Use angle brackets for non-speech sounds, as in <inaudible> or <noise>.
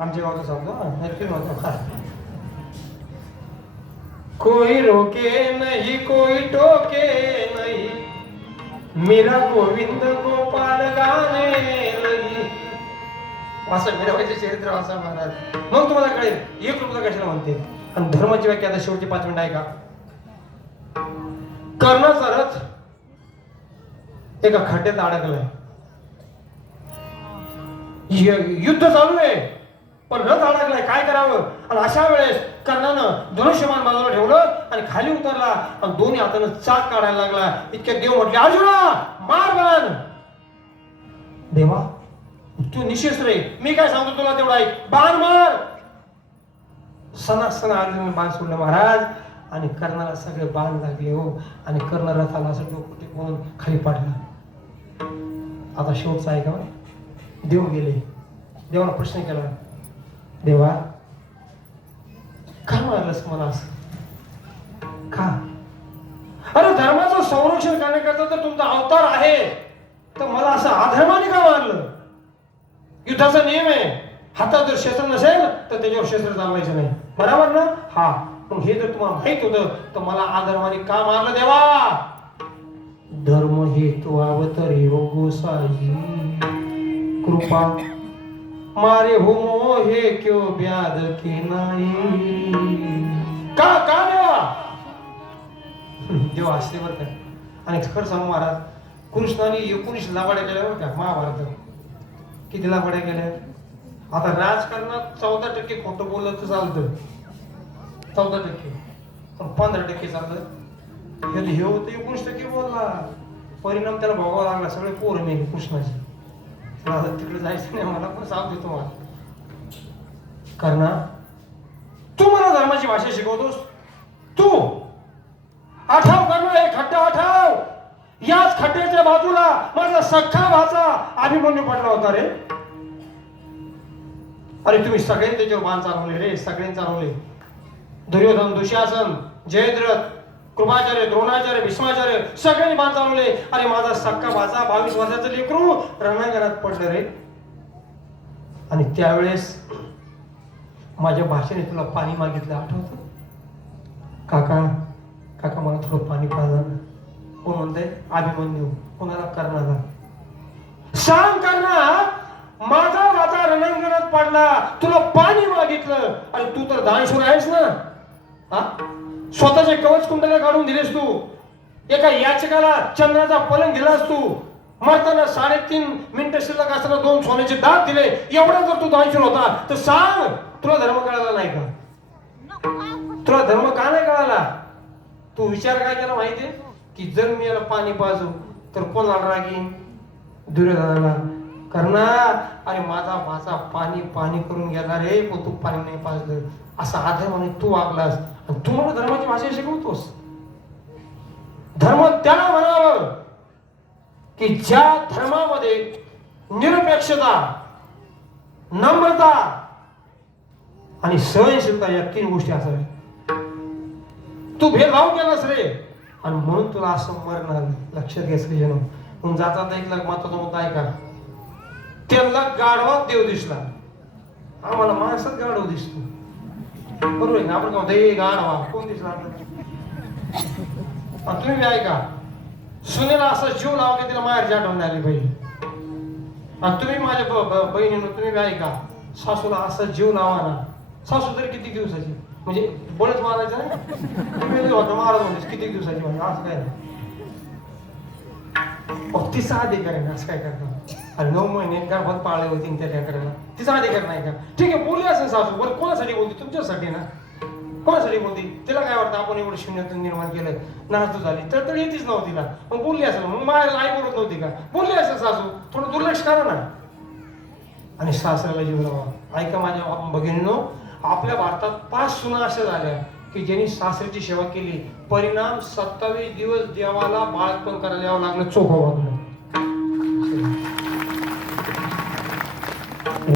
आमच्या गावाचं समजा नक्की म्हणतो कोई रोके नहीं कोई टोके नहीं। मेरा गोविंद गोपाल गाणे लगी। असं मिरवायचे चरित्र वाचा महाराज. मग तुम्हाला कळेल एक रुपये कशाला म्हणते? आणि धर्माची व्याख्या आता शेवटची पाच मिनिट ऐका कर्णाचा रथ एका खड्ड्यात अडकलाय. युद्ध चालू आहे. पण रथ अडकलाय काय करावं? आणि अशा वेळेस कर्णानं धनुष्यमान बाजूला ठेवलं आणि खाली उतरला आणि दोन्ही हातानं चाक काढायला लागला. इतक्या देव म्हटले अर्जुना मार बाण! देवा तू निशेष रे. मी काय सांगतो तुला तेवढा ऐक. बाण मार! सणा सण अर्जुन बाण सोडलं महाराज. आणि कर्णाला सगळे बाण लागले हो. आणि कर्ण रथाला असं डोकं टिकवून खाली पाडला. आता शेवटचा आहे का देव गेले. देवाला प्रश्न केला. देवा. का मारलंस मला असं? का? अरे धर्माचं संरक्षण करण्याकरता तर तुमचा अवतार आहे. तर मला असं अधर्माने का मारलं? युद्धाचा नियम आहे. हातात जर शस्त्र नसेल तर त्याच्यावर शस्त्र चालवायचं नाही. बरोबर ना? हा. मग हे जर तुम्हाला माहीत होतं तर मला अधर्माने का मारलं देवा? धर्म हे तो अवतरी कृपा मारे हो मोहे क्यों ब्याद के नाही? का का देवा? <laughs> देव हसते बरं का? आणि खरं सांगू महाराज कृष्णाने एकोणीस लाभाड्या केल्या बरं का महाभारत किती लाभाड्या केल्या? आता राजकारणात चौदा टक्के खोटं बोलत तर चालतं. चौदा टक्के. पण पंधरा टक्के चाललं. हे होतं एकोणीस टक्के बोलला. परिणाम त्याला भोगावा लागला सगळे पोरं मेले कृष्णाचे. तर तिकडे जायचं नाही मला पण साथ देतो मला कर्णा तू मला धर्माची भाषा शिकवतोस? तू? आठाव करणं एक खड्डा आठाव. याच खड्ड्याच्या बाजूला माझा सख्खा भाचा अभिमन्यू पडला होता रे. अरे तुम्ही सगळे त्याच्यावर बाण चालवले रे सगळे चालवले. दुर्योधन दुशासन जयद्रथ कृपाचार्य द्रोणाचार्य भीष्माचार्य सगळ्यांनी बाण चालवले. अरे माझा सक्का माझा बावीस वर्षाचं लेकरू रणांगणात पडलं रे. आणि त्यावेळेस माझ्या भाषेने तुला पाणी मागितलं आठवत? काका काका मला थोडं पाणी पाहिलं कोण म्हणते अभिमन्यू. कोणाला करणार सांग करणार माझा राजा रणांगणात पडला. तुला पाणी मागितलं. आणि तू तर दानशूर आहेस ना? हा? स्वतःचे कवच कुंडले काढून दिलेस तू. एका याचकाला चंद्राचा पलंग दिलास तू. मरताना साडेतीन मिनिटं शिल्लक असताना दोन सोन्याचे दात दिले. एवढा जर तू दानशूर होता तर सांग तुला धर्म कळाला नाही का? तुला धर्म का नाही कळाला? तू विचार काय केला माहितीये? की जर मी याला पाणी पाजू तर कोणाला रागीन? दुर्योधनाला. करणार आणि माझा माझा पाणी पाणी करून गेला रे पण तू पाणी नाही पाजलं. असा आदर म्हणे तू वागलास. आणि तू मला धर्माची भाषा शिकवतोस धर्म त्याला म्हणावं की ज्या धर्मामध्ये निरपेक्षता नम्रता आणि सहनशीलता या तीन गोष्टी असाव्या तू भेदभाव केलास रे. आणि म्हणून तुला असं मरण लक्षात घ्या जण म्हणून जातात एक महत्त्वाचा मुद्दा आहे का? त्यांना गाढवात देव दिसला. आम्हाला माणसात गाढव दिसतो. बरोबर आहे ना? आपण म्हणतो, गाढवा कोण दिसला तुम्ही ऐका. सुनेला असं जीव लावा की तिला माहेरची आठवण आली पाहिजे आणि तुम्ही माझ्या ब- बहिणीनं तुम्ही बी ऐका. सासूला असं जीव लावा ना सासू तरी किती दिवसाची? म्हणजे बळच मारायचं नाही? तुम्ही होतं मारत म्हणजे किती दिवसाची? म्हणजे असं काय? नाही अहो, तिचा अधिकार आहे असं काय करता? आणि नऊ महिने गर्भात पाळले होते त्या तिचा अधिकार नाही का? ठीक आहे बोलली असेल सासू बरं कोणासाठी बोलते? तुमच्यासाठी ना. कोणासाठी बोलते? तिला काय वाटतं? आपण एवढं शून्यातून निर्माण केलं नाराजू झाली. तर तर येतीच नव्हती ना मग बोलली असेल मग मायला आई बोलत नव्हती का? बोलली असेल सासू थोडं दुर्लक्ष करा ना. आणि सासऱ्याला जीव लावा. ऐका माझ्या भगिनीनो आपल्या भारतात पाच सुना अशा झाल्या की ज्यांनी सासऱ्याची सेवा केली. परिणाम सत्तावीस दिवस देवाला बाळपण करायला यावं लागलं चोख